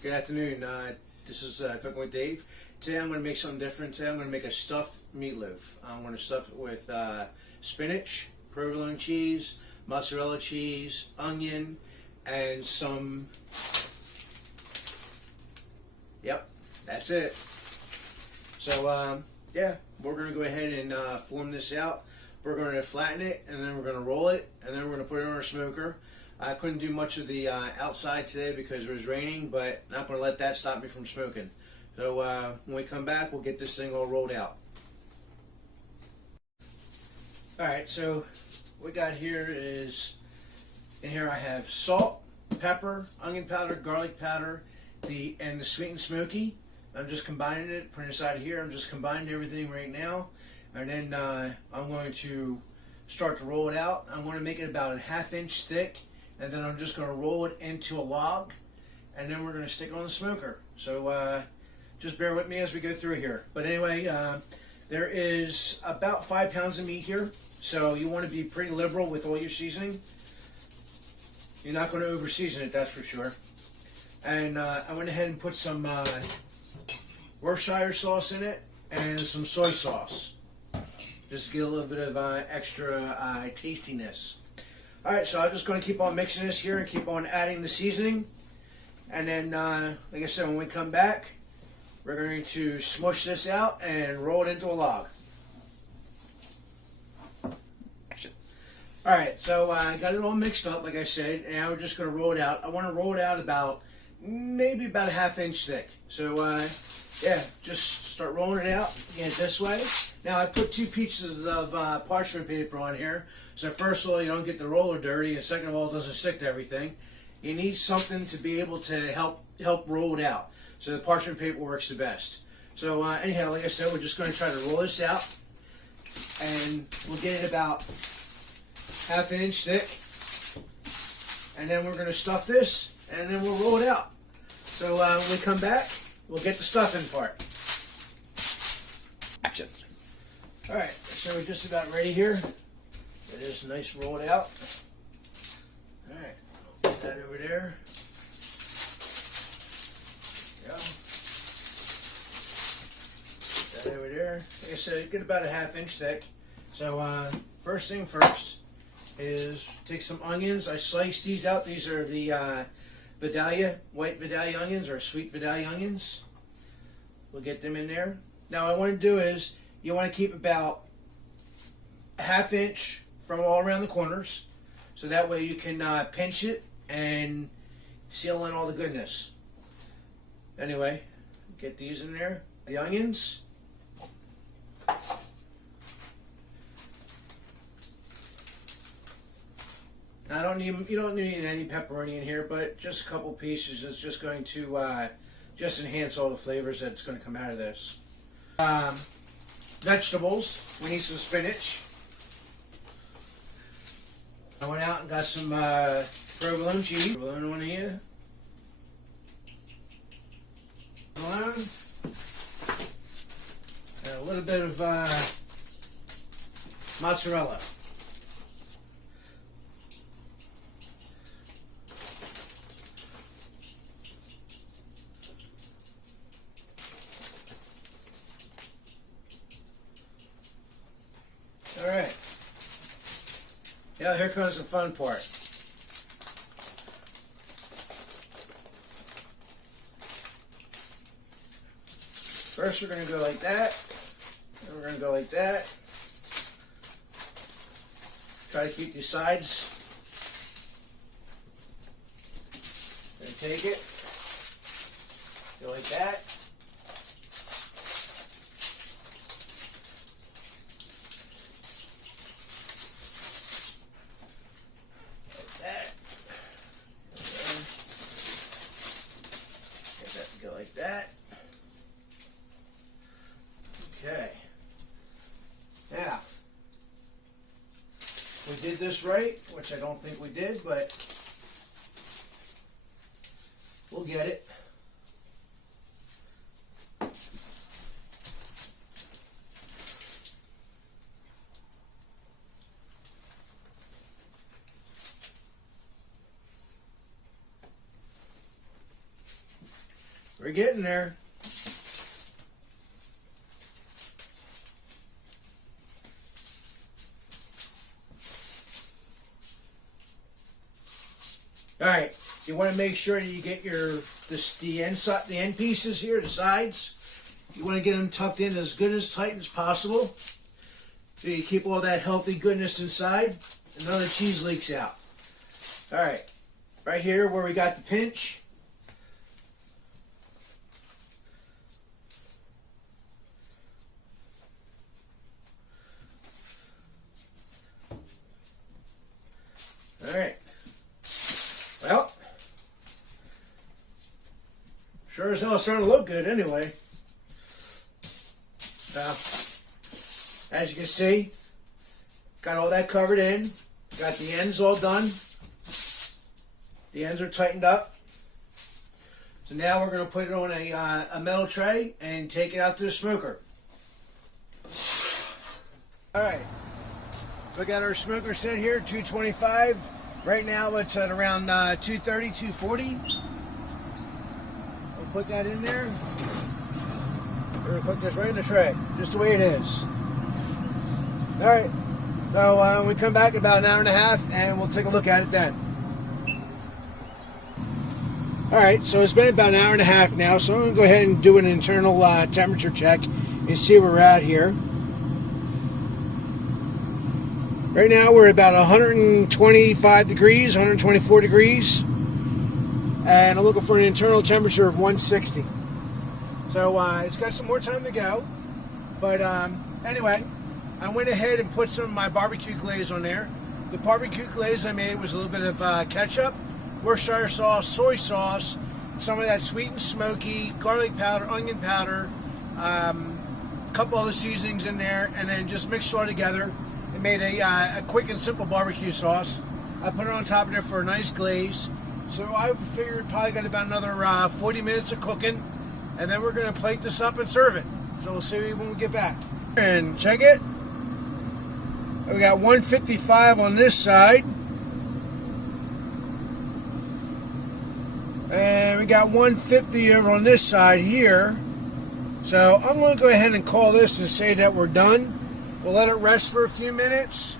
Good afternoon. This is Cooking with Dave. Today I'm going to make something different. Today I'm going to make a stuffed meatloaf. I'm going to stuff it with spinach, provolone cheese, mozzarella cheese, onion, and some... Yep, that's it. So, yeah, we're going to go ahead and form this out. We're going to flatten it, and then we're going to roll it, and then we're going to put it on our smoker. I couldn't do much of the outside today because it was raining, but not going to let that stop me from smoking. So when we come back, we'll get this thing all rolled out. Alright, so what we got here is, in here I have salt, pepper, onion powder, garlic powder, and the sweet and smoky. I'm just combining it, putting it aside here. I'm just combining everything right now. And then I'm going to start to roll it out. I'm going to make it about a ½ inch thick. And then I'm just going to roll it into a log, and then we're going to stick it on the smoker. So just bear with me as we go through here. But anyway, there is about 5 pounds of meat here, so you want to be pretty liberal with all your seasoning. You're not going to over season it, that's for sure. And I went ahead and put some Worcestershire sauce in it and some soy sauce, just to get a little bit of extra tastiness. Alright, so I'm just going to keep on mixing this here and keep on adding the seasoning. And then, like I said, when we come back, we're going to smush this out and roll it into a log. Alright, so I got it all mixed up, like I said, and now we're just going to roll it out. I want to roll it out maybe about a ½ inch thick. So, yeah, just start rolling it out again this way. Now, I put 2 pieces of parchment paper on here. So first of all, you don't get the roller dirty, and second of all, it doesn't stick to everything. You need something to be able to help roll it out. So the parchment paper works the best. So anyhow, like I said, we're just going to try to roll this out, and we'll get it about ½ inch thick. And then we're going to stuff this, and then we'll roll it out. So when we come back, we'll get the stuffing part. Action. All right, so we're just about ready here. It is nice rolled out. Alright, put that over there. Go. Put that over there. Like I said, get about a ½ inch thick. So first thing first is take some onions. I sliced these out. These are the white Vidalia onions, or sweet Vidalia onions. We'll get them in there. Now what I want to do is, you want to keep about a ½ inch from all around the corners, so that way you can pinch it and seal in all the goodness. Anyway, get these in there. The onions. Now you don't need any pepperoni in here, but just a couple pieces is just going to just enhance all the flavors that's going to come out of this. Vegetables. We need some spinach. I went out and got some provolone cheese. Provolone on here. Provolone. And a little bit of mozzarella. Alright. Yeah, here comes the fun part. First we're going to go like that, and we're going to go like that. Try to keep these sides. Going to take it, go like that. Go like that. Okay. Now, we did this right, which I don't think we did, but we'll get it. We're getting there. All right, you want to make sure you get the end pieces here, the sides. You want to get them tucked in as good as tight as possible, so you keep all that healthy goodness inside, and none of the cheese leaks out. All right, right here where we got the pinch. All right. Well, sure as hell it's starting to look good anyway. As you can see, got all that covered in. Got the ends all done. The ends are tightened up. So now we're going to put it on a metal tray and take it out to the smoker. Alright, we got our smoker set here, 225. Right now it's at around 230, 240. We'll put that in there. We're going to cook this right in the tray, just the way it is. Alright, so we come back in about an hour and a half and we'll take a look at it then. Alright, so it's been about an hour and a half now, so I'm going to go ahead and do an internal temperature check and see where we're at here. Right now we're about 125 degrees, 124 degrees, and I'm looking for an internal temperature of 160. So it's got some more time to go, but anyway, I went ahead and put some of my barbecue glaze on there. The barbecue glaze I made was a little bit of ketchup, Worcestershire sauce, soy sauce, some of that sweet and smoky, garlic powder, onion powder, a couple other seasonings in there, and then just mixed it all together. It made a quick and simple barbecue sauce. I put it on top of there for a nice glaze. So I figured probably got about another 40 minutes of cooking, and then we're going to plate this up and serve it. So we'll see when we get back. And check it. We got 155 on this side. And we got 150 over on this side here. So I'm going to go ahead and call this and say that we're done. We'll let it rest for a few minutes,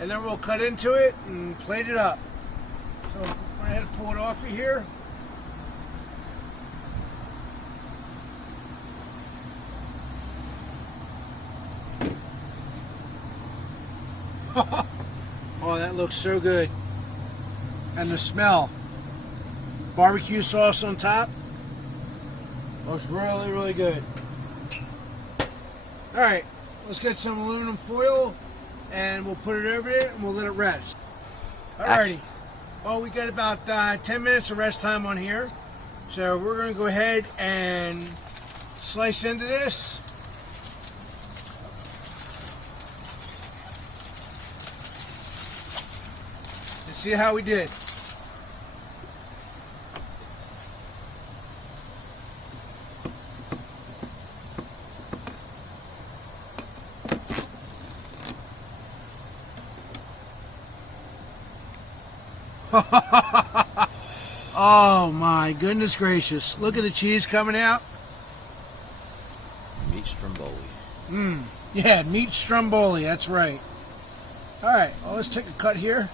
and then we'll cut into it and plate it up. So go ahead and pull it off of here. Oh, that looks so good. And the smell. Barbecue sauce on top. Looks really, really good. Alright. Let's get some aluminum foil and we'll put it over there and we'll let it rest. Alrighty. Well, we got about 10 minutes of rest time on here. So we're going to go ahead and slice into this. And see how we did. Oh my goodness gracious. Look at the cheese coming out. Meat Stromboli. Yeah, meat Stromboli, that's right. Alright, well, let's take a cut here.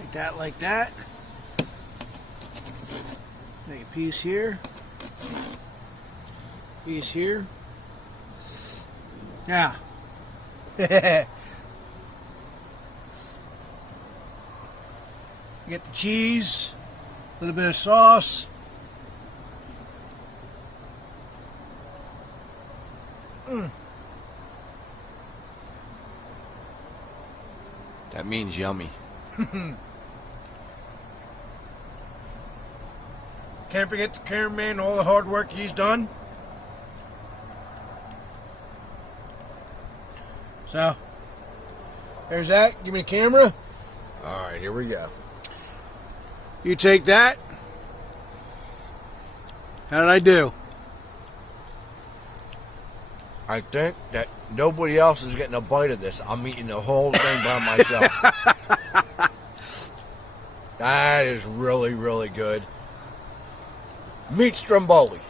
Take that like that. Make a piece here. Piece here. Now. Get the cheese, a little bit of sauce. That means yummy. Can't forget the cameraman, all the hard work he's done. So, there's that. Give me the camera. All right, here we go. You take that. How did I do? I think that nobody else is getting a bite of this. I'm eating the whole thing by myself. That is really, really good. Meat Stromboli.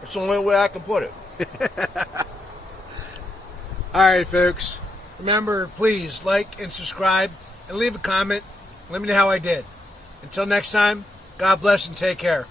That's the only way I can put it. Alright, folks. Remember, please like and subscribe and leave a comment. Let me know how I did. Until next time, God bless and take care.